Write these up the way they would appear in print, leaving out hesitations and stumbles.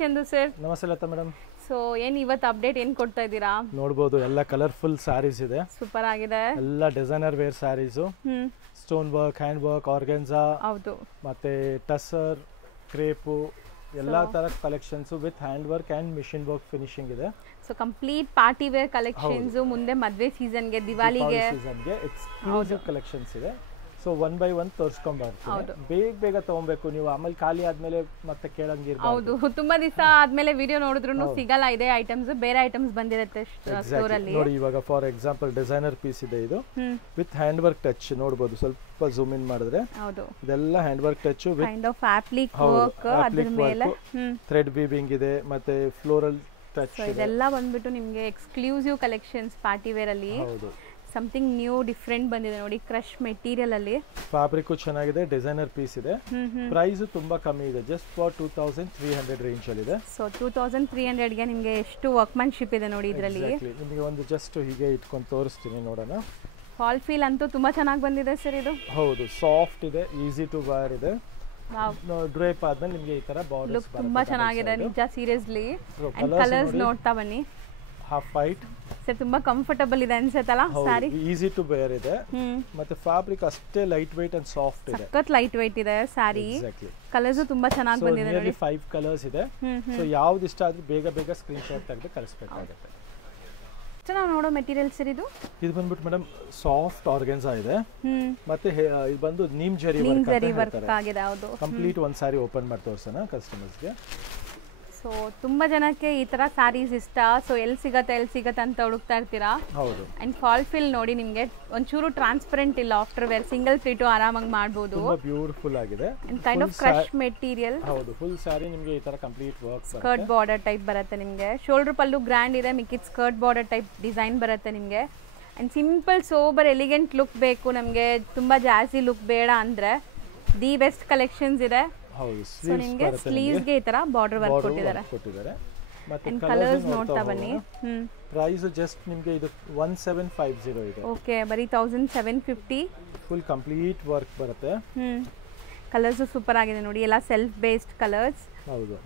Chandu sir. ನಮಸ್ತೆ Lata madam. So ಏನು ಇವತ್ತು ಅಪ್ಡೇಟ್ ಏನು ಕೊಡ್ತಾ ಇದ್ದೀರಾ? ನೋಡಬಹುದು ಎಲ್ಲ ಕಲರ್ಫುಲ್ ಸ್ಯಾರೀಸ್ ಇದೆ. ಸೂಪರ್ ಆಗಿದೆ. ಎಲ್ಲ designer wear saris, stone work, hand work, organza, ಹೌದು, ಮತ್ತೆ ಟಸರ್, ಕ್ರೇಪು, ಎಲ್ಲ ತರ collections with hand work and machine work finishing ಇದೆ. So complete party wear collections, ಮುಂದೆ ಮದುವೆ ಸೀಸನ್ಗೆ, ದಿವಾಲಿಗೆ ಎಕ್ಸ್ಕ್ಲೂಸಿವ್ ಕಲೆಕ್ಷನ್ಸ್ ಇದೆ. ಸೊ ಒನ್ ಬೈ ಒನ್ ತೋರಿಸ್ಕೊಂಡು ಬರ್ತೀನಿ. ಬೇಗ ತಗೊಬೇಕು ನೀವು, ಆಮೇಲೆ ಖಾಲಿ ಆದ್ಮೇಲೆ ಮತ್ತೆ ಕೇಳಂಗಿರ್ಬೋದು. ಹೌದು, ತುಂಬಾ ದಿವಸ ಆದ್ಮೇಲೆ ವಿಡಿಯೋ ನೋಡಿದ್ರು ಸಿಗಲ್ಲ ಇದೇ ಐಟಮ್ಸ್, ಬೇರೆ ಐಟಮ್ಸ್ ಬಂದಿರುತ್ತೆ ಸ್ಟೋರ್ ಅಲ್ಲಿ. ನೋಡಿ ಇವಾಗ ಫಾರ್ ಎಕ್ಸಾಂಪಲ್ ಡಿಸೈನರ್ ಪೀಸ್ ಇದೆ ಇದು ವಿತ್ ಹ್ಯಾಂಡ್ ವರ್ಕ್ ಟಚ್. ನೋಡಬಹುದು, ಸ್ವಲ್ಪ ಜೂಮ್ ಇನ್ ಮಾಡಿದ್ರೆ ಹೌದು, ಇದೆಲ್ಲ hand work touch with kind of applique work, ಅದರ ಮೇಲೆ ಥ್ರೆಡ್ ವೀವಿಂಗ್ ಇದೆ, ಮತ್ತೆ ಫ್ಲೋರಲ್ ಟಚ್. ಇದೆಲ್ಲ ಬಂದ್ಬಿಟ್ಟು ನಿಮಗೆ ಎಕ್ಸ್ಕ್ಲೂಸಿವ್ ಕಲೆಕ್ಷನ್ಸ್ ಪಾರ್ಟಿ ವೇರ್ ಅಲ್ಲಿ. ಹೌದು, ಸಮಥಿಂಗ್ ನ್ಯೂ ಡಿಫರೆಂಟ್ ಬಂದಿದೆ ನೋಡಿ, ಕ್ರಶ್ ಮೆಟೀರಿಯಲ್ ಅಲ್ಲಿ. ಫ್ಯಾಬ್ರಿಕ್ ಚೆನ್ನಾಗಿದೆ, ಡಿಸೈನರ್ ಪೀಸ್ ಇದೆ. ಪ್ರೈಸ್ ತುಂಬಾ ಕಮ್ಮಿ ಇದೆ, ಜಸ್ಟ್ ಫಾರ್ 2300 ರೇಂಜ್ ಅಲ್ಲಿ ಇದೆ. ಸೊ 2300 ಗೆ ನಿಮಗೆ ಎಷ್ಟು ವರ್ಕ್ಮನ್ಶಿಪ್ ಇದೆ ನೋಡಿ ಇದರಲ್ಲಿ. ನಿಮಗೆ ಒಂದು ಜಸ್ಟ್ ಹೀಗೆ ಇಟ್ಕೊಂಡು ತೋರಿಸ್ತೀನಿ, ನೋಡೋಣ. ಫಾಲ್ ಫೀಲ್ ಅಂತೂ ತುಂಬಾ ಚೆನ್ನಾಗಿ ಬಂದಿದೆ ಸರ್ ಇದು. ಹೌದು, ಸಾಫ್ಟ್ ಇದೆ, ಈಸಿ ಟು ವೇರ್ ಇದೆ. ಡ್ರೇಪ್ ಆದ್ಮೇಲೆ ನಿಮಗೆ ಈ ತರ ಬಾರ್ಡರ್ಸ್ ಲುಕ್ ತುಂಬಾ ಚೆನ್ನಾಗಿದೆ ನಿಜ, ಸೀರಿಯಸ್ಲಿ. ಅಂಡ್ ಕಲರ್ಸ್ ನೋಡ್ತಾ ಬನ್ನಿ. ಹಾಫ್ ವೈಟ್ ಸರ್, ತುಂಬಾ ಕಂಫರ್ಟಬಲ್ ಇದೆ ಅನ್ಸುತ್ತಲ್ಲ ಸಾರಿ. ಈಸಿ ಟು ವೇರ್ ಇದೆ, ಮತ್ತೆ ಫ್ಯಾಬ್ರಿಕ್ ಅಷ್ಟೇ ಲೈಟ್ ವೈಟ್ ಅಂಡ್ ಸಾಫ್ಟ್ ಇದೆ. ಸಖತ್ ಲೈಟ್ ವೈಟ್ ಇದೆ ಸಾರಿ. ಕಲರ್ಸ್ ತುಂಬಾ ಚೆನ್ನಾಗಿ ಬಂದಿದೆ ನೋಡಿ. 5 ಕಲರ್ಸ್ ಇದೆ. ಸೊ ಯಾವ್ದು ಇಷ್ಟ ಆದ್ರೂ ಬೇಗ ಸ್ಕ್ರೀನ್ ಶಾಟ್ ತೆಗೆದು ಕಳಿಸಬೇಕಾಗುತ್ತೆ. ನಾವು ನೋಡೋ ಮೆಟೀರಿಯಲ್ ಸರ್ ಇದು ಬಂದ್ಬಿಟ್ಟು ಮೇಡಮ್ ಸಾಫ್ಟ್ ಆರ್ಗನ್ಸಾ ಇದೆ, ಮತ್ತೆ ಇದು ಬಂದು ನೀಮ್ ಜರಿ ವರ್ಕ್ ಆಗಿದೆ. ಹೌದು, ಕಂಪ್ಲೀಟ್ ಒಂದು ಸಾರಿ ಓಪನ್ ಮಾಡಿ ತೋರ್ಸೋಣ ಕಸ್ಟಮರ್ಸ್ಗೆ. ಸೊ ತುಂಬಾ ಜನಕ್ಕೆ ಈ ತರ ಸ್ಯಾರೀಸ್ ಇಷ್ಟ. ಸೊ ಎಲ್ಲಿ ಸಿಗತ್ತೆ ಅಂತ ಹುಡುಕ್ತಾ ಇರ್ತೀರಾ. ಹೌದು, ಅಂಡ್ ಫಾಲ್ ಫಿಲ್ ನೋಡಿ, ನಿಮಗೆ ಒಂಚೂರು ಟ್ರಾನ್ಸ್ಪರೆಂಟ್ ಇಲ್ಲ, ಆಫ್ಟರ್ ವೇರ್ ಸಿಂಗಲ್ ಫಿಟ್ ಆರಾಮಾಗಿ ಮಾಡಬಹುದು. ತುಂಬಾ ಬ್ಯೂಟಿಫುಲ್ ಆಗಿದೆ. And kind of crush material. ಹೌದು, ಫುಲ್ ಸಾರಿ ನಿಮಗೆ ಈ ತರ ಕಂಪ್ಲೀಟ್ ವರ್ಕ್ ಬರುತ್ತೆ. ಸ್ಕರ್ಟ್ ಬಾರ್ಡರ್ ಟೈಪ್ ಬರುತ್ತೆ ನಿಮಗೆ. ಶೋಲ್ಡರ್ ಪಲ್ಲು ಗ್ರ್ಯಾಂಡ್ ಇದೆ, ಮಿಕ್ಕಿದ್ ಸ್ಕರ್ಟ್ ಬಾರ್ಡರ್ ಟೈಪ್ ಡಿಸೈನ್ ಬರುತ್ತೆ ನಿಮಗೆ. And simple sober elegant look ಬೇಕು ನಮಗೆ, ತುಂಬಾ ಜಾಸ್ತಿ ಲುಕ್ ಬೇಡ ಅಂದ್ರೆ ದಿ ಬೆಸ್ಟ್ ಕಲೆಕ್ಷನ್ಸ್ ಇದೆ. ಹೌದು, ಸೊ ನಿಮಗೆ ಸ್ಲೀವ್ಸ್ ಗೆ ಈ ತರ ಬಾರ್ಡರ್ ವರ್ಕ್ ಕೊಟ್ಟಿದ್ದಾರೆ. ಮತ್ತೆ ಕಲರ್ಸ್ ನೋಡ್ತಾ ಬನ್ನಿ. ಪ್ರೈಸ್ ಜಸ್ಟ್ ನಿಮಗೆ ಇದು 1750 ಇದೆ. ಓಕೆ, ಬರಿ 1750. ಫುಲ್ ಕಂಪ್ಲೀಟ್ ವರ್ಕ್ ಬರುತ್ತೆ. ಕಲರ್ಸ್ ಸೂಪರ್ ಆಗಿದೆ ನೋಡಿ, ಎಲ್ಲ ಸೆಲ್ಫ್ ಬೇಸ್ಡ್ ಕಲರ್ಸ್. ಹೌದು,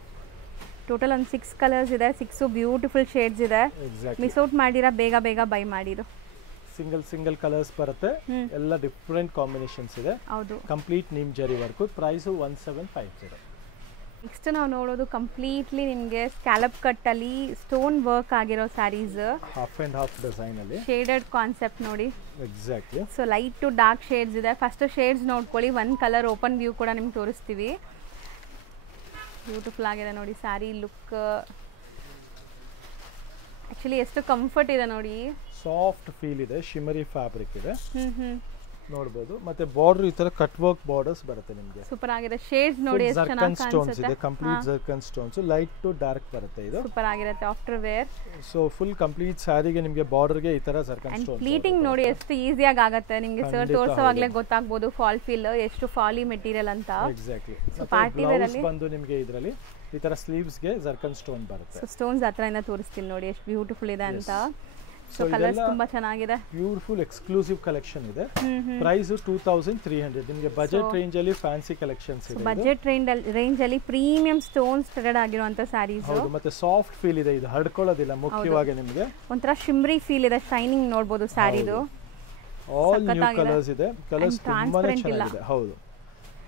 ಟೋಟಲ್ ಒಂದು 6 ಕಲರ್ಸ್ ಇದೆ, 6 ಬ್ಯೂಟಿಫುಲ್ ಶೇಡ್ಸ್ ಇದೆ. ಮಿಸ್ ಔಟ್ ಮಾಡಿರಾ, ಬೇಗ ಬೈ ಮಾಡಿರು. ಸಿಂಗಲ್ ಕಲರ್ಸ್ ಬರುತ್ತೆ, ಎಲ್ಲ ಡಿಫರೆಂಟ್ ಕಾಂಬಿನೇಷನ್ಸ್ ಇದೆ. ಹೌದು, ಕಂಪ್ಲೀಟ್ ನೀಮ್ ಜರಿ ವರ್ಕ್. ಪ್ರೈಸ್ 1750. ನೆಕ್ಸ್ಟ್ ನಾವು ನೋಡೋದು ಕಂಪ್ಲೀಟ್ಲಿ ನಿಮಗೆ ಸ್ಕ್ಯಾಲಪ್ ಕಟ್ ಅಲ್ಲಿ ಸ್ಟೋನ್ ವರ್ಕ್ ಆಗಿರೋ sarees. Half and half design ಅಲ್ಲಿ ಶೇಡೆಡ್ ಕಾನ್ಸೆಪ್ಟ್ ನೋಡಿ. Exactly. So light to dark shades ಇದೆ. ಫಸ್ಟ್ ಶೇಡ್ಸ್ ನೋಡ್ಕೊಳ್ಳಿ, ಒಂದು ಕಲರ್ ಓಪನ್ ವ್ಯೂ ಕೂಡ ನಿಮ್ಗೆ ತೋರಿಸ್ತೀವಿ. ಬ್ಯೂಟಿಫುಲ್ ಆಗಿದೆ ನೋಡಿ ಸ್ಯಾರಿ ಲುಕ್. ಆಕ್ಚುಲಿ ಎಷ್ಟು ಕಂಫರ್ಟ್ ಇದೆ ನೋಡಿ, ಸಾಫ್ಟ್ ಫೀಲ್ ಇದೆ, ಶಿಮರಿ ಫ್ಯಾಬ್ರಿಕ್ ಇದೆ. ನೋಡಬಹುದು, ಮತ್ತೆ ಬಾರ್ಡರ್ ಈ ತರ ಕಟ್ ವರ್ಕ್ ಬಾರ್ಡರ್ಸ್ ಬರುತ್ತೆ ನಿಮಗೆ. ಸೂಪರ್ ಆಗಿದೆ. ಶೇಡ್ಸ್ ನೋಡಿ ಎಷ್ಟು ಚೆನ್ನಾಗಿ ಕಾಣಿಸುತ್ತೆ. ಇದೆ complete zircon stones, light to dark ಬರುತ್ತೆ ಇದು. ಸೂಪರ್ ಆಗಿರುತ್ತೆ after wear. So full complete ಸ್ಯಾರಿಗೆ ನಿಮಗೆ ಬಾರ್ಡರ್ ಗೆ ಈ ತರ ಜರ್ಕನ್ ಸ್ಟೋನ್. ಪ್ಲೀಟಿಂಗ್ ನೋಡಿ ಎಷ್ಟು ಈಸಿಯಾಗಿ ಆಗುತ್ತೆ ನಿಮಗೆ. ಸರ್ ತೋರಿಸೋವಾಗಲೇ ಗೊತ್ತಾಗಬಹುದು ಫಾಲ್ ಫೀಲ್ ಎಷ್ಟು ಫಾಲಿ ಮೆಟೀರಿಯಲ್ ಅಂತ. ಎಕ್ಸಾಕ್ಟ್ಲಿ. ಪಾರ್ಟಿ ವೇರ್ ಅಲ್ಲಿ ಬಂದು ನಿಮಗೆ ಇದರಲ್ಲಿ ಈ ತರ ಸ್ಲೀವ್ಸ್ ಗೆ ಜರ್ಕನ್ ಸ್ಟೋನ್ ಬರುತ್ತೆ. ಸೊ ಸ್ಟೋನ್ಸ್ ಹತ್ರದಿಂದ ತೋರಿಸ್ತೀನಿ ನೋಡಿ ಎಷ್ಟು ಬ್ಯೂಟಿಫುಲ್ ಇದೆ ಅಂತ. ಸೊ ಕಲರ್ಸ್ ತುಂಬಾ ಚೆನ್ನಾಗಿದೆ, ಬ್ಯೂಟಿಫುಲ್ ಎಕ್ಸ್ಕ್ಲೂಸಿವ್ ಕಲೆಕ್ಷನ್ ಇದೆ. ಪ್ರೈಸ್ 2300. ನಿಮಗೆ ಬಜೆಟ್ ರೇಂಜ್ ಅಲ್ಲಿ ಫ್ಯಾನ್ಸಿ ಕಲೆಕ್ಷನ್ಸ್ ಇದೆ. ಬಜೆಟ್ ರೇಂಜ್ ಅಲ್ಲಿ ಪ್ರೀಮಿಯಂ ಸ್ಟೋನ್ಸ್ ಥ್ರೆಡೆಡ್ ಆಗಿರುವಂತ ಸ್ಯಾರೀಸ್. ಹೌದು, ಮತ್ತೆ ಸಾಫ್ಟ್ ಫೀಲ್ ಇದೆ, ಇದು ಹರ್ಕೊಳ್ಳೋದಿಲ್ಲ. ಮುಖ್ಯವಾಗಿ ನಿಮಗೆ ಒಂಥರ ಶಿಮ್ರಿ ಫೀಲ್ ಇದೆ, ಶೈನಿಂಗ್ ನೋಡಬಹುದು ಸ್ಯಾರಿದು. ಆಲ್ ನ್ಯೂ ಕಲರ್ಸ್ ಇದೆ, ಕಲರ್ಸ್ ತುಂಬಾನೇ ಚೆನ್ನಾಗಿದೆ. ಹೌದು,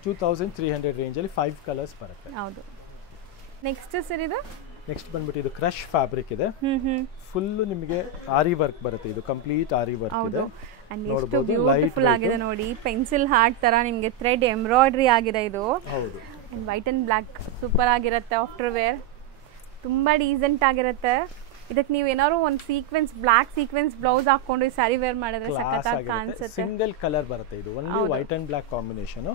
2300 ರೇಂಜ್ ಅಲ್ಲಿ 5 ಕಲರ್ಸ್ ಬರುತ್ತೆ. ಹೌದು. ನೆಕ್ಸ್ಟ್ ಸರ್ ಇದು ನೆಕ್ಸ್ಟ್ ಬಂದ್ಬಿಟ್ಟು ಇದು ಕ್ರಶ್ ಫ್ಯಾಬ್ರಿಕ್ ಇದೆ. ಫುಲ್ ನಿಮಗೆ ಆರಿ ವರ್ಕ್ ಬರುತ್ತೆ, ಇದು ಕಂಪ್ಲೀಟ್ ಆರಿ ವರ್ಕ್ ಇದೆ. ಎಷ್ಟು ಬ್ಯೂಟಿಫುಲ್ ಆಗಿದೆ ನೋಡಿ, ಪೆನ್ಸಿಲ್ ಹಾರ್ಟ್ ತರ ನಿಮಗೆ ಥ್ರೆಡ್ ಎಂಬ್ರಾಯ್ಡರಿ ಆಗಿದೆ ಇದು. ಹೌದು, ವೈಟ್ ಅಂಡ್ ಬ್ಲಾಕ್ ಸೂಪರ್ ಆಗಿರುತ್ತೆ ಆಫ್ಟರ್ ವೇರ್. ತುಂಬಾ ಡೀಸೆಂಟ್ ಆಗಿರುತ್ತೆ. ಇದಕ್ಕೆ ನೀವು ಏನಾದ್ರು ಒಂದು ಸೀಕ್ವೆನ್ಸ್ ಬ್ಲಾಕ್ ಸೀಕ್ವೆನ್ಸ್ ಬ್ಲೌಸ್ ಹಾಕೊಂಡು ಈ ಸ್ಯಾರಿ ವೇರ್ ಮಾಡಿದ್ರೆ ಸಖತ್ತಾಗಿ ಕಾಣಿಸುತ್ತೆ. ಸಿಂಗಲ್ ಕಲರ್ ಬರುತ್ತೆ ಇದು, only white and black combination.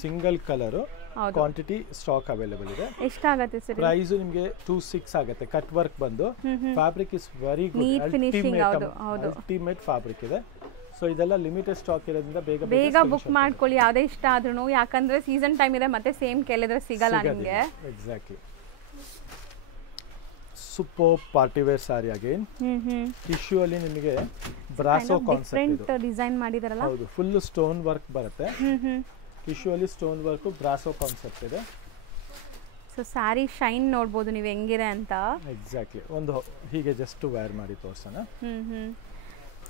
Single colour, quantity stock available ಇದೆ. ಎಷ್ಟಾಗುತ್ತೆ ಸರ್? ಪ್ರೈಸ್ ನಿಮಗೆ 26 ಆಗುತ್ತೆ. ಕಟ್ ವರ್ಕ್ ಬಂದು fabric is very good, ultimate fabric ಇದೆ. ಸೊ ಇದೆಲ್ಲ ಲಿಮಿಟೆಡ್ ಸ್ಟಾಕ್ ಇರೋದ್ರಿಂದ ಬೇಗ ಬುಕ್ ಮಾಡ್ಕೊಳ್ಳಿ ಯಾವುದೇ ಇಷ್ಟ ಆದ್ರೂ, ಯಾಕಂದ್ರೆ ಸೀಸನ್ ಟೈಮ್ ಇದೆ, ಮತ್ತೆ ಸೇಮ್ ಕೇಳಿದ್ರೆ ಸಿಗಲ್ಲ ನಿಮಗೆ. ಎಕ್ಸಾಕ್ಟ್ಲಿ. ಸೂಪರ್ ಪಾರ್ಟಿ ವೇರ್ ಸಾರಿ ಅಗೇನ್. ಟಿಶ್ಯೂ ಅಲ್ಲಿ ನಿಮಗೆ ಬ್ರಾಸೋ ಕಾನ್ಸೆಪ್ಟ್ ಡಿಸೈನ್ ಮಾಡಿದಾರಲ್ಲ. ಹೌದು, ಫುಲ್ ಸ್ಟೋನ್ ವರ್ಕ್ ಬರುತ್ತೆ. ಟಿಶ್ಯೂ ಅಲ್ಲಿ ಸ್ಟೋನ್ ವರ್ಕ್, ಬ್ರಾಸೋ ಕಾನ್ಸೆಪ್ಟ್ ಇದೆ. ಸೊ ಸ್ಯಾರಿ ಶೈನ್ ನೋಡ್ಬೋದು ನೀವು ಹೆಂಗಿದೆ ಅಂತ. ಎಕ್ಸಾಕ್ಟ್ಲಿ ಒಂದು ಹೀಗೆ ಜಸ್ಟ್ ವೇರ್ ಮಾಡಿ ತೋರ್ಸೋಣ.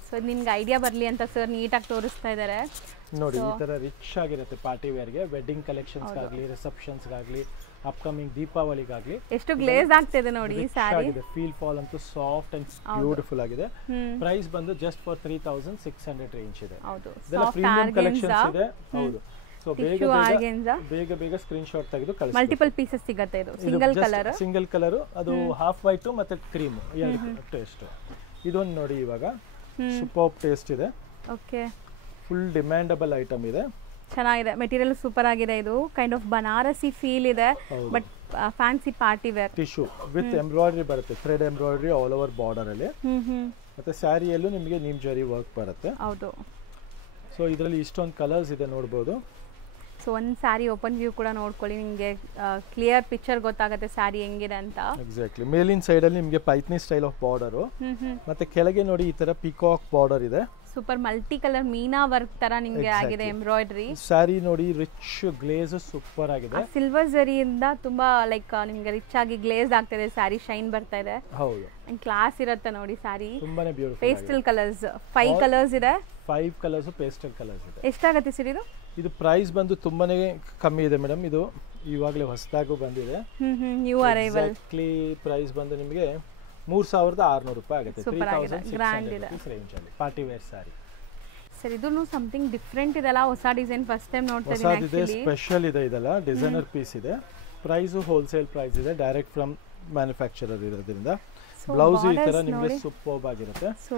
ಸೊ ನಿಮ್ಗೆ ಐಡಿಯಾ ಬರಲಿ ಅಂತ ಸರ್ ನೀಟಾಗಿ ತೋರಿಸ್ತಾ ಇದ್ದಾರೆ ನೋಡಿ. ಈ ತರ ರಿಚ್ ಆಗಿರುತ್ತೆ ಪಾರ್ಟಿ ವೇರ್ಗೆ, ವೆಡ್ಡಿಂಗ್ ಕಲೆಕ್ಷನ್ಸ್ಗಾಗಲಿ, ರಿಸೆಪ್ಷನ್ಸ್ಗಾಗಲಿ, ಅಪ್ಕಮಿಂಗ್ ದೀಪಾವಳಿಗಾಗಲಿ. ಎಷ್ಟು ಗ್ಲೇಸ್ ಆಗ್ತಿದೆ ನೋಡಿ ಈ ಸ್ಯಾರಿ. ಫೀಲ್ ಫಾಲ್ ಅಂತೂ ಸಾಫ್ಟ್ ಅಂಡ್ ಬ್ಯೂಟಿಫುಲ್ ಆಗಿದೆ. ಪ್ರೈಸ್ ಬಂದು ಜಸ್ಟ್ ಫಾರ್ 3600 ರೇಂಜ್ ಇದೆ. ಇದೆಲ್ಲ ಪ್ರೀಮಿಯಂ ಕಲೆಕ್ಷನ್ಸ್ ಇದೆ. ಹೌದು. ಸೊ ಬೇಗ ಸ್ಕ್ರೀನ್ ಶಾಟ್ ತೆಗೆದು ಕಳಿಸಿ. ಮಲ್ಟಿಪಲ್ ಪೀಸಸ್ ಸಿಗುತ್ತೆ. ಇದು ಸಿಂಗಲ್ ಕಲರ್, ಅದು ಹಾಫ್ ವೈಟ್ ಮತ್ತೆ ಕ್ರೀಮ್ ಎರಡು ಟೇಸ್ಟ್. ಇದೊಂದು ನೋಡಿ ಇವಾಗ ಸೂಪರ್ ಟೇಸ್ಟ್ ಇದೆ. ಓಕೆ, ಫುಲ್ ಡಿಮ್ಯಾಂಡಬಲ್ ಐಟಮ್ ಇದೆ. ಚೆನ್ನಾಗಿದೆ, ಮೆಟೀರಿಯಲ್ ಸೂಪರ್ ಆಗಿದೆ. ಇದು ಕೈಂಡ್ ಆಫ್ ಬನಾರಸಿ ಫೀಲ್ ಇದೆ, but fancy party wear. Tissue with embroidery ಬರುತ್ತೆ, thread embroidery all over border ಅಲ್ಲಿ. ಮತ್ತೆ ಸ್ಯಾರಿಯಲ್ಲೂ ನಿಮಗೆ ನೀಮ್ ಜರಿ ವರ್ಕ್ ಬರುತ್ತೆ. ಹೌದು. ಸೊ ಇದರಲ್ಲಿ ಇಷ್ಟೊಂದು ಕಲರ್ಸ್ ಇದೆ ನೋಡ್ಬೋದು. ಸೊ ಒಂದು ಸ್ಯಾರಿ ಓಪನ್ ವ್ಯೂ ಕೂಡ ನೋಡ್ಕೊಳ್ಳಿ, ನಿಮಗೆ ಕ್ಲಿಯರ್ ಪಿಕ್ಚರ್ ಗೊತ್ತಾಗುತ್ತೆ ಸ್ಯಾರಿ ಹೆಂಗಿದೆ ಅಂತ. ಎಕ್ಸಾಕ್ಟ್ಲಿ. ಮೇಲಿನ ಸೈಡ್ ಅಲ್ಲಿ ನಿಮಗೆ ಪೈತ್ನಿ ಸ್ಟೈಲ್ ಆಫ್ ಬಾರ್ಡರ್, ಮತ್ತೆ ಕೆಳಗೆ ನೋಡಿ ಈ ತರ ಪಿಕಾಕ್ ಬಾರ್ಡರ್ ಇದೆ. ಸೂಪರ್ ಮಲ್ಟಿ ಕಲರ್ ಮೀನಾ ವರ್ಕ್ ತರ ನಿಮಗೆ ಆಗಿದೆ ಎಂಬ್ರಾಯ್ಡರಿ. ಸ್ಯಾರಿ ನೋಡಿ ರಿಚ್ ಗ್ಲೇಸ್ ಸೂಪರ್ ಆಗಿದೆ. ಸಿಲ್ವರ್ ಜರಿಯಿಂದ ತುಂಬಾ ಲೈಕ್ ನಿಮಗೆ ರಿಚ್ ಆಗಿ ಗ್ಲೇಸ್ ಆಗ್ತಿದೆ, ಸ್ಯಾರಿ ಶೈನ್ ಬರ್ತಾ ಇದೆ. ಹೌದು, ಅಂಡ್ ಕ್ಲಾಸ್ ಇರುತ್ತೆ ನೋಡಿ ಸ್ಯಾರಿ. ತುಂಬಾನೇ ಬ್ಯೂಟಿಫುಲ್. ಪೇಸ್ಟಲ್ ಕಲರ್ಸ್ 5 ಕಲರ್ಸ್ ಇದೆ. 5 ಕಲರ್ಸ್ ಪೇಸ್ಟಲ್ ಕಲರ್ಸ್ ಇದೆ. ಎಷ್ಟಾಗುತ್ತೆ ಸರ್ ಇದು? ಇದು ಪ್ರೈಸ್ ಬಂದು ತುಂಬಾನೇ ಕಮ್ಮಿ ಇದೆ ಮೇಡಮ್. ಇದು ಇವಾಗಲೇ ಹೊಸದಾಗೂ ಬಂದಿದೆ. New arrival. ಪ್ರೈಸ್ ಬಂದು ನಿಮಗೆ 3600 ರೂಪಾಯಿ ಆಗುತ್ತೆ. ಗ್ರ್ಯಾಂಡ್ ಇದೆ ರೇಂಜ್ ಅಲ್ಲಿ ಪಾರ್ಟಿ ವೇರ್ ಸ್ಯಾರಿ. ಸರ್ ಇದು ಸಮಥಿಂಗ್ ಡಿಫರೆಂಟ್ ಇದೆಲ್ಲ, ಹೊಸ ಡಿಸೈನ್ ಫಸ್ಟ್ ಟೈಮ್ ನೋಡ್ತಾ ಇದ್ದೀನಿ. ಹೊಸದಿದೆ, ಸ್ಪೆಷಲ್ ಇದೆ, ಇದೆಲ್ಲ ಡಿಸೈನರ್ ಪೀಸ್ ಇದೆ. ಪ್ರೈಸ್ ಹೋಲ್ಸೇಲ್ ಪ್ರೈಸ್ ಇದೆ, ಡೈರೆಕ್ಟ್ ಫ್ರಮ್ ಮ್ಯಾನುಫ್ಯಾಕ್ಚರರ್ ಇರೋದ್ರಿಂದ. ಬ್ಲೌಸ್ ಈ ತರ ನಿಮಗೆ ಸೂಪರ್ಬ್ ಆಗಿರುತ್ತೆ. ಸೊ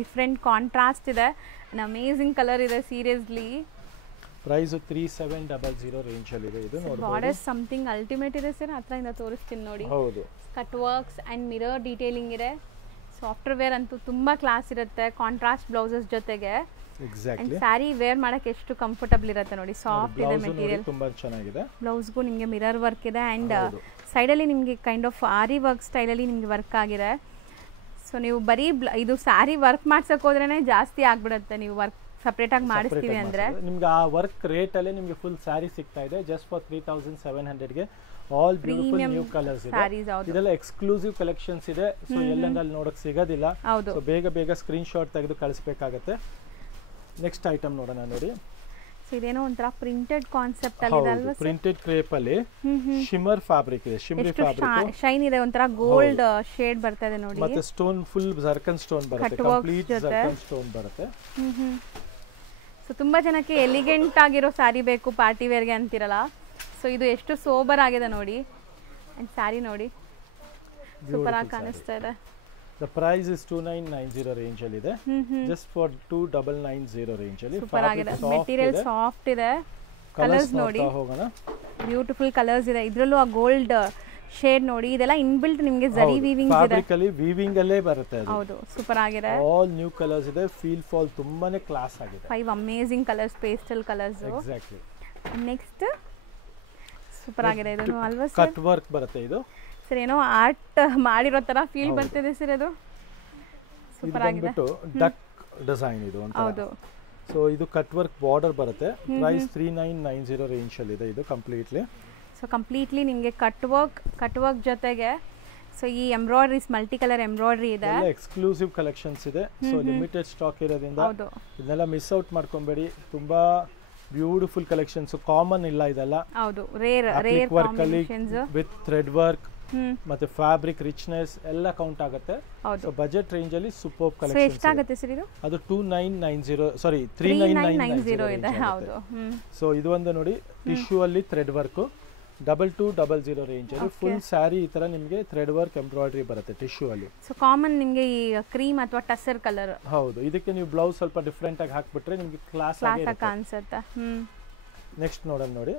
ಡಿಫರೆಂಟ್ ಕಾಂಟ್ರಾಸ್ಟ್ ಇದೆ, ಅಮೇಜಿಂಗ್ ಕಲರ್ ಇದೆ ಸೀರಿಯಸ್ಲಿ. ಪ್ರೈಸ್ 3700 ರೇಂಜ್ ಅಲ್ಲಿ ಇದೆ. ಇದು ನೋಡಿ ಬಾರ್ಡರ್ ಸಮಥಿಂಗ್ ಅಲ್ಟಿಮೇಟ್ ಇದೆ ಸರ್, ಹತ್ರದಿಂದ ತೋರಿಸ್ತೀನಿ ನೋಡಿ. ಹೌದು, cut works and mirror detailing ಇದೆ. ಸಾಫ್ಟ್ ವೇರ್ ಅಂತೂ ತುಂಬಾ ಕ್ಲಾಸ್ ಇರುತ್ತೆ, ಕಾಂಟ್ರಾಸ್ಟ್ ಬ್ಲೌಸಸ್ ಜೊತೆಗೆ. ಎಕ್ಸಾಕ್ಟ್ಲಿ. ಸ್ಯಾರಿ ವೇರ್ ಮಾಡಕ್ಕೆ ಎಷ್ಟು ಕಂಫರ್ಟಬಲ್ ಇರುತ್ತೆ ನೋಡಿ, ಸಾಫ್ಟ್ ಇದೆ ಮೆಟೀರಿಯಲ್. ತುಂಬಾ ಚೆನ್ನಾಗಿದೆ. ಬ್ಲೌಸ್ಗೂ ನಿಮಗೆ ಮಿರರ್ ವರ್ಕ್ ಇದೆ ಅಂಡ್ ಸೈಡ್ ಅಲ್ಲಿ ನಿಮಗೆ kind of aari work style ಅಲ್ಲಿ ನಿಮಗೆ ವರ್ಕ್ ಆಗಿದೆ. ಸೊ ನೀವು ಬರೀ ಇದು ಸ್ಯಾರಿ ವರ್ಕ್ ಮಾಡ್ಸಕ್ ಹೋದ್ರೇನೆ ಜಾಸ್ತಿ ಆಗ್ಬಿಡುತ್ತೆ, ನೀವು ವರ್ಕ್ ಸಪರೇಟ್ ಆಗಿ ಮಾಡಿಸ್ತೀವಿ ಅಂದ್ರೆ. ನಿಮ್ಗೆ ಆ ವರ್ಕ್ ರೇಟ್ ಅಲ್ಲಿ ನಿಮಗೆ ಫುಲ್ ಸ್ಯಾರಿ ಸಿಗ್ತಾ ಇದೆ ಜಸ್ಟ್ ಫಾರ್ 3700 ಗೆ. ಆಲ್ ಬ್ಯೂಟಿಫುಲ್ ನ್ಯೂ ಕಲರ್ಸ್ ಇದೆ. ಇದೆಲ್ಲ ಎಕ್ಸ್ಕ್ಲೂಸಿವ್ ಕಲೆಕ್ಷನ್ಸ್ ಇದೆ. ಸೊ ಎಲ್ಲೆಂದಲ್ಲಿ ನೋಡಕ್ ಸಿಗೋದಿಲ್ಲ. ಸೊ ಬೇಗ ಸ್ಕ್ರೀನ್ ಶಾಟ್ ತೆಗೆದು ಕಳಿಸಬೇಕಾಗುತ್ತೆ. ನೆಕ್ಸ್ಟ್ ಐಟಮ್ ನೋಡೋಣ ನೋಡಿ. ಇದೇನೋ ಒಂಥರ ಪ್ರಿಂಟೆಡ್ ಕಾನ್ಸೆಪ್ಟ್ ಅಲ್ಲಿ ಇದೆ ಅಲ್ವಾ? ಪ್ರಿಂಟೆಡ್ ಕ್ರೇಪ್ ಅಲ್ಲಿ ಶಿಮ್ಮರ್ ಫ್ಯಾಬ್ರಿಕ್ ಇದೆ. ಶಿಮ್ಮರಿ ಫ್ಯಾಬ್ರಿಕ್ ಶೈನ್ ಇದೆ, ಒಂಥರ ಗೋಲ್ಡ್ ಶೇಡ್ ಬರ್ತಾ ಇದೆ ನೋಡಿ. ಮತ್ತೆ ಸ್ಟೋನ್ ಫುಲ್ ಜರ್ಕನ್ ಸ್ಟೋನ್ ಬರುತ್ತೆ, ಕಂಪ್ಲೀಟ್ ಜರ್ಕನ್ ಸ್ಟೋನ್ ಬರುತ್ತೆ. ಸೊ ತುಂಬಾ ಜನಕ್ಕೆ ಎಲಿಗೆಂಟ್ ಆಗಿರೋ ಸ್ಯಾರಿ ಬೇಕು ಪಾರ್ಟಿ ವೇರ್ಗೆ ಅಂತಿರಲ್ಲ. ಸೊ ಇದು ಎಷ್ಟು ಸೋಬರ್ ಆಗಿದೆ ನೋಡಿ. ಅಂಡ್ ಸ್ಯಾರಿ ನೋಡಿ ಸೂಪರ್ ಆಗಿ ಕಾಣಿಸ್ತಾ ಇದೆ. The price is 2990 ರೇಂಜ್ ಅಲ್ಲಿ ಇದೆ. Just for 2990 ರೇಂಜ್ ಅಲ್ಲಿ. ಸೂಪರ್ ಆಗಿದೆ, ಮೆಟೀರಿಯಲ್ ಸಾಫ್ಟ್ ಇದೆ. ಕಲರ್ಸ್ ನೋಡಿ, ಬ್ಯೂಟಿಫುಲ್ ಕಲರ್ಸ್ ಇದೆ. ಇದರಲ್ಲೂ ಆ ಗೋಲ್ಡ್ ಶೇಡ್ ನೋಡಿ, ಇದೆಲ್ಲ ಇನ್ಬಿಲ್ಟ್ ನಿಮಗೆ ಜರಿ ವೀವಿಂಗ್ ಇದೆ. ಫ್ಯಾಬ್ರಿಕ್ ಅಲ್ಲಿ ವೀವಿಂಗ್ ಅಲ್ಲೇ ಬರುತ್ತೆ ಅದು. ಹೌದು, ಸೂಪರ್ ಆಗಿದೆ. ಆಲ್ ನ್ಯೂ ಕಲರ್ಸ್ ಇದೆ. ಫೀಲ್ ಫಾಲ್ ತುಂಬಾನೇ ಕ್ಲಾಸ್ ಆಗಿದೆ. 5 amazing colours, pastel colours. Exactly. Next super ಆಗಿದೆ ಇದು ಅಲ್ವಾ ಸರ್? ಕಟ್ ವರ್ಕ್ ಬರುತ್ತೆ ಇದು. ಸರ್ ಏನೋ ಆರ್ಟ್ ಮಾಡಿರೋ ತರ ಫೀಲ್ ಬರ್ತಿದೆ ಸರ್. ಅದು ಸೂಪರ್ ಆಗಿದೆ. ಡಕ್ ಡಿಸೈನ್ ಇದು ಅಂತ. ಹೌದು. ಸೊ ಇದು ಕಟ್ ವರ್ಕ್ ಬಾರ್ಡರ್ ಬರುತ್ತೆ. ಪ್ರೈಸ್ 3990 ರೇಂಜ್ ಅಲ್ಲಿ ಇದೆ ಇದು ಕಂಪ್ಲೀಟ್ಲಿ. ಸೊ ಕಂಪ್ಲೀಟ್ಲಿ ನಿಮಗೆ ಕಟ್ ವರ್ಕ್ ಜೊತೆಗೆ ಸೊ ಈ ಎಂಬ್ರಾಯ್ಡರೀಸ್ ಮಲ್ಟಿ ಕಲರ್ ಎಂಬ್ರಾಯ್ಡರಿ ಇದೆ. ಎಕ್ಸ್ಕ್ಲೂಸಿವ್ ಕಲೆಕ್ಷನ್ಸ್ ಇದೆ. ಸೊ ಲಿಮಿಟೆಡ್ ಸ್ಟಾಕ್ ಇರೋದ್ರಿಂದ ಇದನ್ನೆಲ್ಲ ಮಿಸ್ ಔಟ್ ಮಾಡ್ಕೊಂಬೇಡಿ. ತುಂಬಾ ಬ್ಯೂಟಿಫುಲ್ ಕಲೆಕ್ಷನ್ಸ್, ಕಾಮನ್ ಇಲ್ಲ ಇದೆಲ್ಲ. ಹೌದು, rare combinations with thread work ಮತ್ತೆ ಫ್ಯಾಬ್ರಿಕ್ ರಿಚ್ನೆಸ್ ಎಲ್ಲ ಕೌಂಟ್ ಆಗುತ್ತೆ. ಸೊ ಬಜೆಟ್ ರೇಂಜ್ ಅಲ್ಲಿ ಸೂಪರ್ ಕಲೆಕ್ಷನ್ಸ್. ಎಷ್ಟಾಗುತ್ತೆ ಸರ್ ಇದು? ಅದು 2990 ಸಾರಿ 3990 ಇದೆ. ಹೌದು. ಸೊ ಇದು ಒಂದು ನೋಡಿ, ಟಿಶ್ಯೂ ಅಲ್ಲಿ ಥ್ರೆಡ್ ವರ್ಕ್ 2200 ರೇಂಜ್ ಅಲ್ಲಿ ಫುಲ್ ಸ್ಯಾರಿ ಈ ತರ ನಿಮಗೆ ಥ್ರೆಡ್ ವರ್ಕ್ ಎಂಬ್ರಾಯ್ಡರಿ ಬರುತ್ತೆ ಟಿಶ್ಯೂ ಅಲ್ಲಿ. ಸೊ ಕಾಮನ್ ನಿಮಗೆ ಈ ಕ್ರೀಮ್ ಅಥವಾ ಟಸರ್ ಕಲರ್. ಹೌದು, ಇದಕ್ಕೆ ನೀವು ಬ್ಲೌಸ್ ಸ್ವಲ್ಪ ಡಿಫರೆಂಟ್ ಆಗಿ ಹಾಕ್ಬಿಟ್ರೆ ನಿಮಗೆ ಕ್ಲಾಸ್ ಆಗಿ ಕಾಣಿಸುತ್ತೆ. ನೆಕ್ಸ್ಟ್ ನೋಡೋಣ ನೋಡಿ.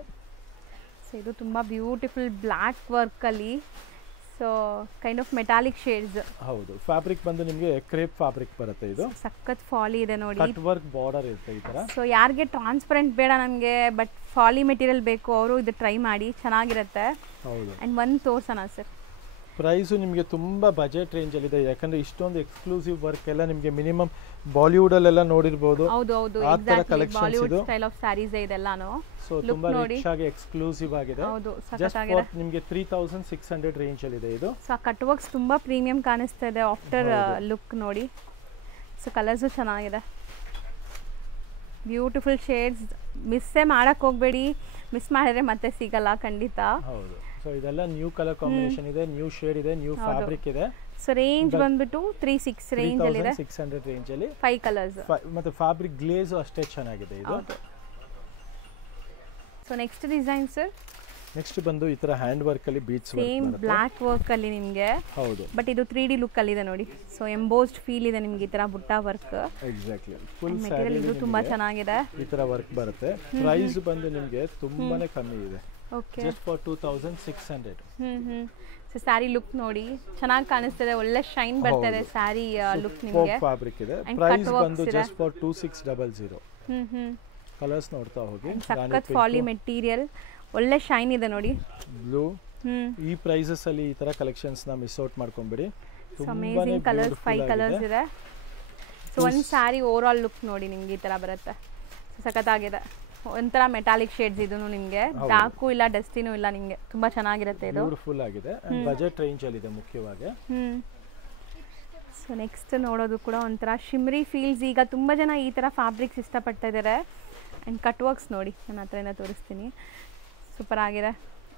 ಸೊ ಇದು ತುಂಬಾ ಬ್ಯೂಟಿಫುಲ್ ಬ್ಲಾಕ್ ವರ್ಕ್ ಅಲ್ಲಿ, so kind of metallic shades. ಹೌದು, ಫ್ಯಾಬ್ರಿಕ್ ಬಂದು ನಿಮಗೆ ಕ್ರೇಪ್ ಫ್ಯಾಬ್ರಿಕ್ ಬರುತ್ತೆ. ಇದು ಸಖತ್ ಫಾಲಿ ಇದೆ ನೋಡಿ, ಕಟ್ ವರ್ಕ್ ಬಾರ್ಡರ್ ಇರುತ್ತೆ ಈ ತರ. ಸೊ ಯಾರಿಗೆ ಟ್ರಾನ್ಸ್ಪರೆಂಟ್ ಬೇಡ ನಮಗೆ ಬಟ್ ಫಾಲಿ ಮೆಟೀರಿಯಲ್ ಬೇಕು ಅವರು ಇದು ಟ್ರೈ ಮಾಡಿ, ಚೆನ್ನಾಗಿರುತ್ತೆ. ಹೌದು. ಅಂಡ್ ಒಂದು ತೋರ್ಸೋಣ ಸರ್. ಪ್ರೈಸು ನಿಮಗೆ ತುಂಬ ಬಜೆಟ್ ರೇಂಜಲ್ಲಿ ಇದೆ, ಯಾಕಂದ್ರೆ ಇಷ್ಟೊಂದು ಎಕ್ಸ್ಕ್ಲೂಸಿವ್ ವರ್ಕ್ ಎಲ್ಲ ನಿಮಗೆ ಮಿನಿಮಮ್ ಬಾಲಿವುಡ್ ಅಲ್ಲೆಲ್ಲ ನೋಡಿರ್ಬೋದು. ಹೌದು ಹೌದು, ಆ ತರ ಕಲೆಕ್ಷನ್ಸ್ ಇದು. ಸ್ಟೈಲ್ ಆಫ್ ಸ್ಯಾರೀಸ್ ಇದೆಲ್ಲಾನು. ಸೊ ತುಂಬಾ ರಿಚ್ ಆಗಿ ಎಕ್ಸ್ಕ್ಲೂಸಿವ್ ಆಗಿದೆ. ಹೌದು, ಜಸ್ಟ್ ಫಾರ್ ನಿಮಗೆ 3600 ರೇಂಜ್ ಅಲ್ಲಿ ಇದೆ ಇದು. ಸೊ ಕಟ್ ವರ್ಕ್ಸ್ ತುಂಬಾ ಪ್ರೀಮಿಯಂ ಕಾಣಿಸ್ತಾ ಇದೆ. ಆಫ್ಟರ್ ಲುಕ್ ನೋಡಿ. ಸೊ ಕಲರ್ಸು ಚೆನ್ನಾಗಿದೆ, ಬ್ಯೂಟಿಫುಲ್ ಶೇಡ್ಸ್. ಮಿಸ್ಸೇ ಮಾಡಕ್ ಹೋಗ್ಬೇಡಿ, ಮಿಸ್ ಮಾಡಿದ್ರೆ ಮತ್ತೆ ಸಿಗಲ್ಲ ಖಂಡಿತ. ಹೌದು. ಸೊ ಇದೆಲ್ಲ ನ್ಯೂ ಕಲರ್ ಕಾಂಬಿನೇಷನ್ ಇದೆ, ನ್ಯೂ ಶೇಡ್ ಇದೆ, ನ್ಯೂ ಫ್ಯಾಬ್ರಿಕ್ ಇದೆ. ಸೊ ರೇಂಜ್ ಬಂದ್ಬಿಟ್ಟು 36 ರೇಂಜ್ ಅಲ್ಲಿ ಇದೆ, 3600 ರೇಂಜ್ ಅಲ್ಲಿ 5 ಕಲರ್ಸ್. ಮತ್ತೆ ಫ್ಯಾಬ್ರಿಕ್ ಗ್ಲೇಸ್ ಅಷ್ಟೇ ಚೆನ್ನಾಗಿದೆ ಇದು. So next design sir. Next ಬಂದು ಈ ತರ ಹ್ಯಾಂಡ್ ವರ್ಕ್ ಅಲ್ಲಿ beads work same block work ಅಲ್ಲಿ ನಿಮಗೆ. ಹೌದು, ಬಟ್ ಇದು 3D ಲುಕ್ ಅಲ್ಲಿ ಇದೆ ನೋಡಿ. ಸೊ ಎಂಬೋಸ್ಡ್ ಫೀಲ್ ಇದೆ ನಿಮಗೆ ಈ ತರ ಬುಟ್ಟ ವರ್ಕ್. ಎಕ್ಸಾಕ್ಟ್ಲಿ ಫುಲ್ ಮೆಟೀರಿಯಲ್ ಇದು ತುಂಬಾ ಚೆನ್ನಾಗಿದೆ. ಈ ತರ ವರ್ಕ್ ಬರುತ್ತೆ. ಪ್ರೈಸ್ ಬಂದು ನಿಮಗೆ ತುಂಬಾನೇ ಕಮ್ಮಿ ಇದೆ. Okay, just for 2600. So sari look ನೋಡಿ, ಚೆನ್ನಾಗಿ ಕಾಣಿಸ್ತಿದೆ, ಒಳ್ಳೆ ಶೈನ್ ಬರ್ತಾ ಇದೆ ಸ್ಯಾರಿ ಲುಕ್ ನಿಮಗೆ. ಫ್ಯಾಬ್ರಿಕ್ ಇದೆ. ಪ್ರೈಸ್ ಬಂದು ಜಸ್ಟ್ ಫಾರ್ 2600. ಕಲರ್ಸ್ ನೋಡ್ತಾ ಹೋಗಿ. ಸಖತ್ ಫಾಲಿ ಮೆಟೀರಿಯಲ್, ಒಳ್ಳೆ ಶೈನ್ ಇದೆ ನೋಡಿ. ಬ್ಲೂ. ಈ ಪ್ರೈಸಸ್ ಅಲ್ಲಿ ಈ ತರ ಕಲೆಕ್ಷನ್ಸ್ ನ ಮಿಸ್ ಔಟ್ ಮಾಡ್ಕೊಂಬಿಡಿ. ತುಂಬಾನೇ ಕಲರ್ಸ್, 5 ಕಲರ್ಸ್ ಇದೆ. ಸೊ ಒಂದು ಸ್ಯಾರಿ ಓವರ್ ಆಲ್ ಲುಕ್ ನೋಡಿ ನಿಮ್ಗೆ ಈ ತರ ಬರುತ್ತೆ. ಸಖತ್ತಾಗಿದೆ, ಒಂಥರ ಮೆಟಾಲಿಕ್ ಶೇಡ್ಸ್ ಇದು ನಿಮಗೆ. ಡಾರ್ಕು ಇಲ್ಲ, ಡಸ್ಟಿನೂ ಇಲ್ಲ, ನಿಮಗೆ ತುಂಬಾ ಚೆನ್ನಾಗಿರುತ್ತೆ ಇದು. ಬ್ಯೂಟಿಫುಲ್ ಆಗಿದೆ, ಬಜೆಟ್ ರೇಂಜ್ ಅಲ್ಲಿ ಇದೆ ಮುಖ್ಯವಾಗಿ. ಸೊ ನೆಕ್ಸ್ಟ್ ನೋಡೋದು ಕೂಡ ಒಂಥರ ಶಿಮ್ರಿ ಫೀಲ್ಸ್. ಈಗ ತುಂಬಾ ಜನ ಈ ತರ ಫ್ಯಾಬ್ರಿಕ್ಸ್ ಇಷ್ಟಪಡ್ತಾ ಇದ್ದಾರೆ. ಆ್ಯಂಡ್ ಕಟ್ ವರ್ಕ್ಸ್ ನೋಡಿ, ನನ್ನ ಹತ್ರದಿಂದ ತೋರಿಸ್ತೀನಿ. ಸೂಪರ್ ಆಗಿದೆ,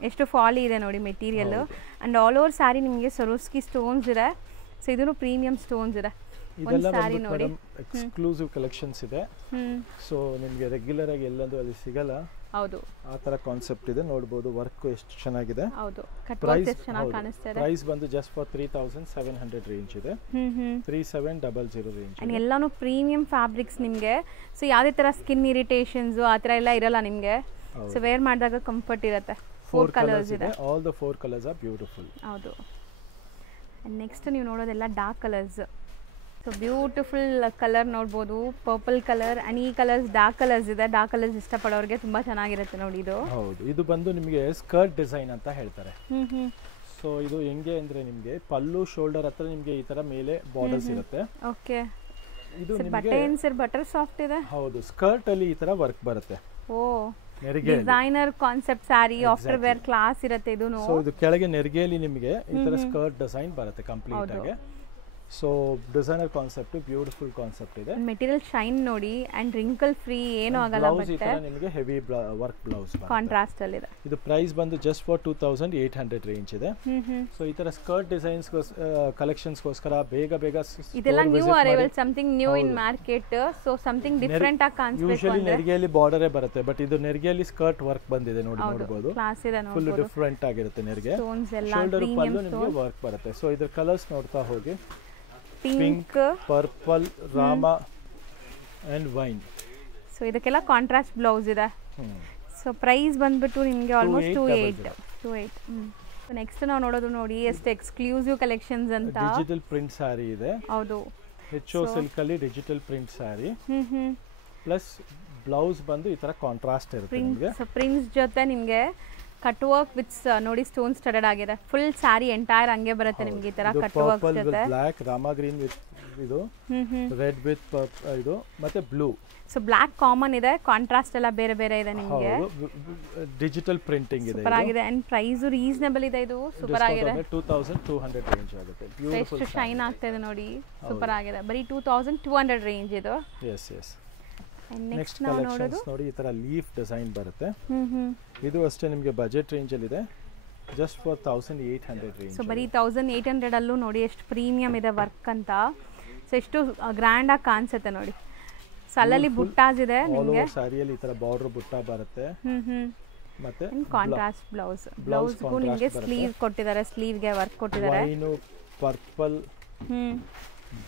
ಎಷ್ಟು ಫಾಲಿ ಇದೆ ನೋಡಿ material. And all over sari ನಿಮಗೆ ಸರೋಸ್ಕಿ ಸ್ಟೋನ್ಸ್ ಇದೆ. ಸೊ ಇದೂ ಪ್ರೀಮಿಯಂ ಸ್ಟೋನ್ಸ್ ಇದೆ. ಇದೆಲ್ಲ ಬಂದು ಎಕ್ಸ್ಕ್ಲೂಸಿವ್ ಕಲೆಕ್ಷನ್ಸ್ ಇದೆ. ಸೊ ನಿಮಗೆ ರೆಗ್ಯುಲರ್ ಆಗಿ ಎಲ್ಲಂದ್ರೂ ಅಲ್ಲಿ ಸಿಗಲ್ಲ. ಹೌದು, ಆ ತರ ಕಾನ್ಸೆಪ್ಟ್ ಇದೆ. ನೋಡಬಹುದು ವರ್ಕ್ ಎಷ್ಟು ಚೆನ್ನಾಗಿದೆ. ಹೌದು, ಕಟ್ ವರ್ಕ್ ಎಷ್ಟು ಚೆನ್ನಾಗಿ ಕಾಣಿಸ್ತಾ ಇದೆ. ಪ್ರೈಸ್ ಬಂದು ಜಸ್ಟ್ ಫಾರ್ 3700 ರೇಂಜ್ ಇದೆ. 3700 ರೇಂಜ್. ಅಂಡ್ ಎಲ್ಲಾನು ಪ್ರೀಮಿಯಂ ಫ್ಯಾಬ್ರಿಕ್ಸ್ ನಿಮಗೆ. ಸೊ ಯಾವುದೇ ತರ ಸ್ಕಿನ್ ಇರಿಟೇಷನ್ಸ್ ಆ ತರ ಎಲ್ಲ ಇರಲ್ಲ ನಿಮಗೆ. ಸೊ ವೇರ್ ಮಾಡಿದಾಗ ಕಂಫರ್ಟ್ ಇರುತ್ತೆ. 4 ಕಲರ್ಸ್ ಇದೆ. All the 4 colours are beautiful. ಹೌದು. ಅಂಡ್ ನೆಕ್ಸ್ಟ್ ನೀವು ನೋಡೋದೆಲ್ಲ dark colours. So beautiful colour ನೋಡ್ಬೋದು, ಪರ್ಪಲ್ ಕಲರ್. ಅಂಡ್ ಈ ಕಲರ್ಸ್ ಡಾರ್ಕ್ ಕಲರ್ಸ್ ಇದೆ. ಡಾರ್ಕ್ ಕಲರ್ಸ್ ಇಷ್ಟಪಡೋರಿಗೆ ತುಂಬಾ ಚೆನ್ನಾಗಿರುತ್ತೆ ನೋಡಿ ಇದು. ಹೌದು, ಇದು ಬಂದು ನಿಮಗೆ ಸ್ಕರ್ಟ್ ಡಿಸೈನ್ ಅಂತ ಹೇಳ್ತಾರೆ. ಸೊ ಇದು ಹೆಂಗೆ ಅಂದ್ರೆ ನಿಮಗೆ ಪಲ್ಲು ಶೋಲ್ಡರ್ ಹತ್ರ ನಿಮಗೆ ಈ ತರ ಮೇಲೆ ಬಾರ್ಡರ್ಸ್ ಇರುತ್ತೆ. ಓಕೆ, ಇದು ಬಟ್ಟೆ ಏನ್ ಸರ್ ಬಟರ್ ಸಾಫ್ಟ್ ಇದೆ. ಹೌದು, ಸ್ಕರ್ಟ್ ಅಲ್ಲಿ ಈ ತರ ವರ್ಕ್ ಬರುತ್ತೆ. Oh, designer concept sari, after wear class ಇರುತ್ತೆ ಇದು. ಸೊ ಇದು ಕೆಳಗೆ ನೆರಿಗೆಯಲ್ಲಿ ನಿಮಗೆ ಈ ತರ ಸ್ಕರ್ಟ್ ಡಿಸೈನ್ ಬರುತ್ತೆ ಕಂಪ್ಲೀಟ್ ಆಗಿ. So designer concept, beautiful concept ಇದೆ. ಮೆಟೀರಿಯಲ್ ಶೈನ್ ನೋಡಿ, ಅಂಡ್ ರಿಂಕಲ್ ಫ್ರೀ, ಏನು ಆಗಲ್ಲ. ಬಟ್ಟೆ ನಿಮಗೆ ಹೆವಿ ವರ್ಕ್ ಬ್ಲೌಸ್ ಕಾಂಟ್ರಾಸ್ಟ್ ಅಲ್ಲಿ ಇದೆ. ಇದು ಪ್ರೈಸ್ ಬಂದು ಜಸ್ಟ್ ಫಾರ್ 2800 ರೇಂಜ್ ಇದೆ. ಸೊ ಈ ತರ ಸ್ಕರ್ಟ್ ಡಿಸೈನ್ಸ್ ಕಲೆಕ್ಷನ್ಸ್ ಗೋಸ್ಕರ ಬೇಗ ಇದೆಲ್ಲ new arrival, something new in market. So something different ಆಗಿ ಕಾಣಿಸ್ಬೇಕು. ಯೂಶುವಲಿ ನೆರಿಗೆಯಲ್ಲಿ ಬಾರ್ಡರ್ ಬರುತ್ತೆ, ಬಟ್ ಇದು ನೆರಿಗೆಯಲ್ಲಿ ಸ್ಕರ್ಟ್ ವರ್ಕ್ ಬಂದಿದೆ ನೋಡಿ, ನೋಡಬಹುದು. ಕ್ಲಾಸ್ ಇದೆ, ಫುಲ್ ಡಿಫರೆಂಟ್ ಆಗಿರುತ್ತೆ. ನೆರಿಗೆ ಸ್ಟೋನ್ಸ್ ಎಲ್ಲ ಶೋಲ್ಡರ್ ಪಲ್ಲು ನಿಮಗೆ ವರ್ಕ್ ಬರುತ್ತೆ. ಸೊ ಇದರ ಕಲರ್ಸ್ ನೋಡ್ತಾ ಹೋಗಿ. Pink, purple, Rama and wine. So ಇದಕ್ಕೆಲ್ಲ ಕಾಂಟ್ರಾಸ್ಟ್ ಬ್ಲೌಸ್ ಇದೆ. ಸೊ ಪ್ರೈಸ್ ಬಂದ್ಬಿಟ್ಟು ನಿಮಗೆ ಆಲ್ಮೋಸ್ಟ್ 28. ನೆಕ್ಸ್ಟ್ ನಾವು ನೋಡೋದು ನೋಡಿ ಎಷ್ಟು ಎಕ್ಸ್ಕ್ಲೂಸಿವ್ ಕಲೆಕ್ಷನ್ಸ್ ಅಂತ. ಡಿಜಿಟಲ್ ಪ್ರಿಂಟ್ ಸಾರಿ ಇದೆ. ಹೌದು, HO ಸಿಲ್ಕ್ ಅಲ್ಲಿ digital print sari. Plus blouse ಬಂದು ಈ ತರ ಕಾಂಟ್ರಾಸ್ಟ್ ಇರುತ್ತೆ ನಿಮಗೆ. ಸೊ ಪ್ರಿಂಟ್ಸ್ ಜೊತೆ ನಿಮಗೆ ಕಟ್ ವರ್ಕ್ ವಿತ್ ನೋಡಿ ಸ್ಟೋನ್ ಸ್ಟಡೆಡ್ ಆಗಿದೆ. ಫುಲ್ ಸ್ಯಾರಿ ಎಂಟೈರ್ ಹಂಗೆ ಬರುತ್ತೆ ನಿಮಗೆ ಈ ತರ ಕಟ್ ವರ್ಕ್ ಜೊತೆ. ಬ್ಲಾಕ್, ರಾಮ ಗ್ರೀನ್ ವಿತ್ ಇದು, ರೆಡ್ ವಿತ್ ಇದು ಮತ್ತೆ ಬ್ಲೂ. ಸೊ ಬ್ಲಾಕ್ ಕಾಮನ್ ಇದೆ, ಕಾಂಟ್ರಾಸ್ಟ್ ಎಲ್ಲ ಬೇರೆ ಬೇರೆ ಇದೆ ನಿಮಗೆ. ಡಿಜಿಟಲ್ ಪ್ರಿಂಟಿಂಗ್ ಇದೆ. ಸೂಪರ್ ಆಗಿದೆ. ಅಂಡ್ ಪ್ರೈಸ್ ರೀಸನೇಬಲ್ ಇದೆ. ಇದು ಸೂಪರ್ ಆಗಿದೆ. 2200 ರೇಂಜ್ ಆಗುತ್ತೆ. ಎಷ್ಟು ಶೈನ್ ಆಗ್ತಾ ಇದೆ ನೋಡಿ, ಸೂಪರ್ ಆಗಿದೆ. ಬರೀ 2200 ರೇಂಜ್ ಇದು. S S. ನೆಕ್ಸ್ಟ್ ಕಲೆಕ್ಷನ್ಸ್ ನೋಡಿ, ಈ ತರ ಲೀಫ್ ಡಿಸೈನ್ ಬರುತ್ತೆ. ಇದು ಅಷ್ಟೇ ನಿಮಗೆ ಬಜೆಟ್ ರೇಂಜ್ ಅಲ್ಲಿ ಇದೆ. Just for 1800 range. ಸೊ ಬರೀ 1800 ಅಲ್ಲೂ ನೋಡಿ ಎಷ್ಟು ಪ್ರೀಮಿಯಂ ಇದೆ ವರ್ಕ್ ಅಂತ. ಸೊ ಎಷ್ಟು ಗ್ರ್ಯಾಂಡ್ ಆಗಿ ಕಾಣಿಸುತ್ತೆ ನೋಡಿ. ಸೊ ಅಲ್ಲಲ್ಲಿ ಬುಟ್ಟಾಸ್ ಇದೆ ನಿಮಗೆ. ಸಾರಿಯಲ್ಲಿ ಈ ತರ ಬಾರ್ಡರ್ ಬುಟ್ಟ ಬರುತ್ತೆ. ಮತ್ತೆ ಕಾಂಟ್ರಾಸ್ಟ್ ಬ್ಲೌಸ್ಗೂ ನಿಮಗೆ ಸ್ಲೀವ್ ಕೊಟ್ಟಿದ್ದಾರೆ, ಸ್ಲೀವ್ಗೆ ವರ್ಕ್ ಕೊಟ್ಟಿದ್ದಾರೆ. Wine, purple,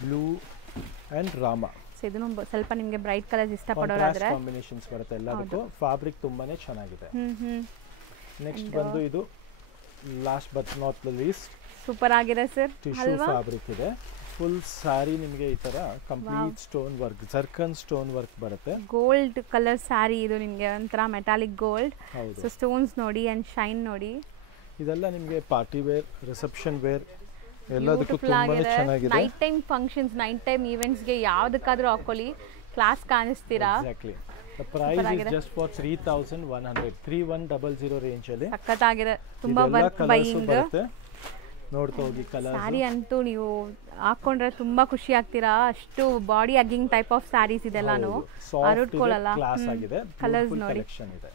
blue and Rama. So ಇದನ್ನು ಸ್ವಲ್ಪ ನಿಮಗೆ ಬ್ರೈಟ್ ಕಲರ್ಸ್ ಇಷ್ಟಪಡೋರಾದ್ರೆ ಕಾಂಬಿನೇಷನ್ಸ್ ಬರುತ್ತೆ ಎಲ್ಲದಕ್ಕೂ. ಫ್ಯಾಬ್ರಿಕ್ ತುಂಬಾನೇ ಚೆನ್ನಾಗಿದೆ. ನೆಕ್ಸ್ಟ್ ಬಂದು ಇದು last but not least super ಆಗಿದೆ ಸರ್. ಟಿಶ್ಯೂ ಫ್ಯಾಬ್ರಿಕ್ ಇದೆ. ಫುಲ್ ಸ್ಯಾರಿ ನಿಮಗೆ ಈ ತರ complete stone work, ಜರ್ಕನ್ stone work ಬರುತ್ತೆ. ಗೋಲ್ಡ್ ಕಲರ್ ಸ್ಯಾರಿ ಇದು ನಿಮಗೆ, ಒಂಥರ ಮೆಟಾಲಿಕ್ ಗೋಲ್ಡ್. ಸೊ ಸ್ಟೋನ್ಸ್ ನೋಡಿ ಅಂಡ್ ಶೈನ್ ನೋಡಿ. ಇದೆಲ್ಲ ನಿಮಗೆ ಪಾರ್ಟಿ ವೇರ್, ರಿಸೆಪ್ಷನ್ ವೇರ್ ಎಲ್ಲದಕ್ಕೂ ತುಂಬಾನೇ ಚೆನ್ನಾಗಿದೆ. Night time functions, night time events ಗೆ ಯಾವುದಕ್ಕಾದ್ರೂ ಹಾಕೊಳ್ಳಿ, ಕ್ಲಾಸ್ ಕಾಣಿಸ್ತೀರಾ. Exactly. The price is just for 3100, 3100 range ಅಲ್ಲಿ. ಸಕ್ಕತ್ತಾಗಿದೆ, ತುಂಬಾ ವರ್ತ್ ಬೈಯಿಂಗ್. ನೋಡ್ತಾ ಹೋಗಿ ಕಲರ್. ಸ್ಯಾರಿ ಅಂತೂ ನೀವು ಹಾಕೊಂಡ್ರೆ ತುಂಬಾ ಖುಷಿ ಆಗ್ತೀರಾ, ಅಷ್ಟು body hugging type of saris ಇದೆಲ್ಲಾನು. ಹರಡ್ಕೊಳ್ಳಲ್ಲ. ಕ್ಲಾಸ್ ಆಗಿದೆ, ಕಲರ್ಸ್ ನೋಡಿ. ಕಲೆಕ್ಷನ್ ಇದೆ.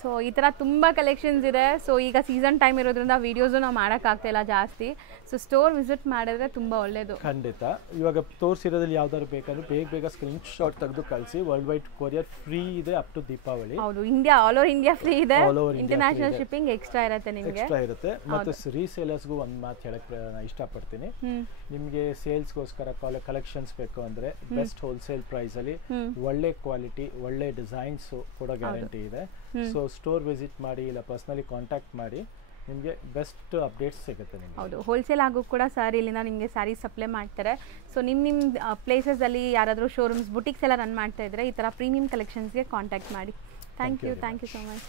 ಸೊ ಈ ಥರ ತುಂಬ ಕಲೆಕ್ಷನ್ಸ್ ಇದೆ. ಸೊ ಈಗ ಸೀಸನ್ ಟೈಮ್ ಇರೋದ್ರಿಂದ ವೀಡಿಯೋಸು ನಾವು ಮಾಡೋಕ್ಕಾಗ್ತಾ ಇಲ್ಲ ಜಾಸ್ತಿ. ಸೊ ಸ್ಟೋರ್ ವಿಸಿಟ್ ಮಾಡಿದ್ರೆ ತುಂಬ ಒಳ್ಳೆಯದು. ಖಂಡಿತ. ಇವಾಗ ತೋರಿಸಿರೋದ್ರಲ್ಲಿ ಯಾವ್ದಾದ್ರು ಬೇಕಾದ್ರೂ ಬೇಗ ಸ್ಕ್ರೀನ್ ಶಾಟ್ ತೆಗೆದು ಕಳಿಸಿ. ವರ್ಲ್ಡ್ ವೈಡ್ ಕೊರಿಯರ್ ಫ್ರೀ ಇದೆ ಅಪ್ ಟು ದೀಪಾವಳಿ. ಹೌದು, ಆಲ್ ಓವರ್ ಇಂಡಿಯಾ ಫ್ರೀ ಇದೆ. ಇಂಟರ್ನ್ಯಾಷನಲ್ ಶಿಪ್ಪಿಂಗ್ ಎಕ್ಸ್ಟ್ರಾ ಇರುತ್ತೆ ನಿಮಗೆ. ಎಕ್ಸ್ಟ್ರಾ ಇರುತ್ತೆ. ಮತ್ತೆ ರೀಸೇಲರ್ಸ್ಗೂ ಒಂದು ಮಾತು ಹೇಳಕ್ಕೆ ಇಷ್ಟಪಡ್ತೀನಿ. ನಿಮಗೆ ಸೇಲ್ಸ್ಗೋಸ್ಕರ ಕಲೆಕ್ಷನ್ಸ್ ಬೇಕು ಅಂದ್ರೆ ಬೆಸ್ಟ್ ಹೋಲ್ಸೇಲ್ ಪ್ರೈಸ್ ಅಲ್ಲಿ ಒಳ್ಳೆ ಕ್ವಾಲಿಟಿ, ಒಳ್ಳೆ ಡಿಸೈನ್ಸ್ ಕೊಡೋ ಗ್ಯಾರಂಟಿ ಇದೆ. ಸೊ ಸ್ಟೋರ್ ವಿಸಿಟ್ ಮಾಡಿ, ಇಲ್ಲ ಪರ್ಸನಲಿ ಕಾಂಟ್ಯಾಕ್ಟ್ ಮಾಡಿ, ನಿಮಗೆ ಬೆಸ್ಟ್ ಅಪ್ಡೇಟ್ಸ್ ಸಿಗುತ್ತೆ ನಿಮಗೆ. ಹೌದು, ಹೋಲ್ಸೇಲ್ ಆಗು ಕೂಡ ಸರ್ ಇಲ್ಲಿಂದ ನಿಮಗೆ ಸ್ಯಾರಿ ಸಪ್ಲೈ ಮಾಡ್ತಾರೆ. ಸೊ ನಿಮ್ಮ ಪ್ಲೇಸಸಲ್ಲಿ ಯಾರಾದರೂ ಶೋರೂಮ್ಸ್, ಬುಟಿಕ್ಸ್ ಎಲ್ಲ ರನ್ ಮಾಡ್ತಾ ಇದ್ರೆ ಈ ಥರ ಪ್ರೀಮಿಯಂ ಕಲೆಕ್ಷನ್ಸ್ಗೆ ಕಾಂಟ್ಯಾಕ್ಟ್ ಮಾಡಿ. Thank you so much.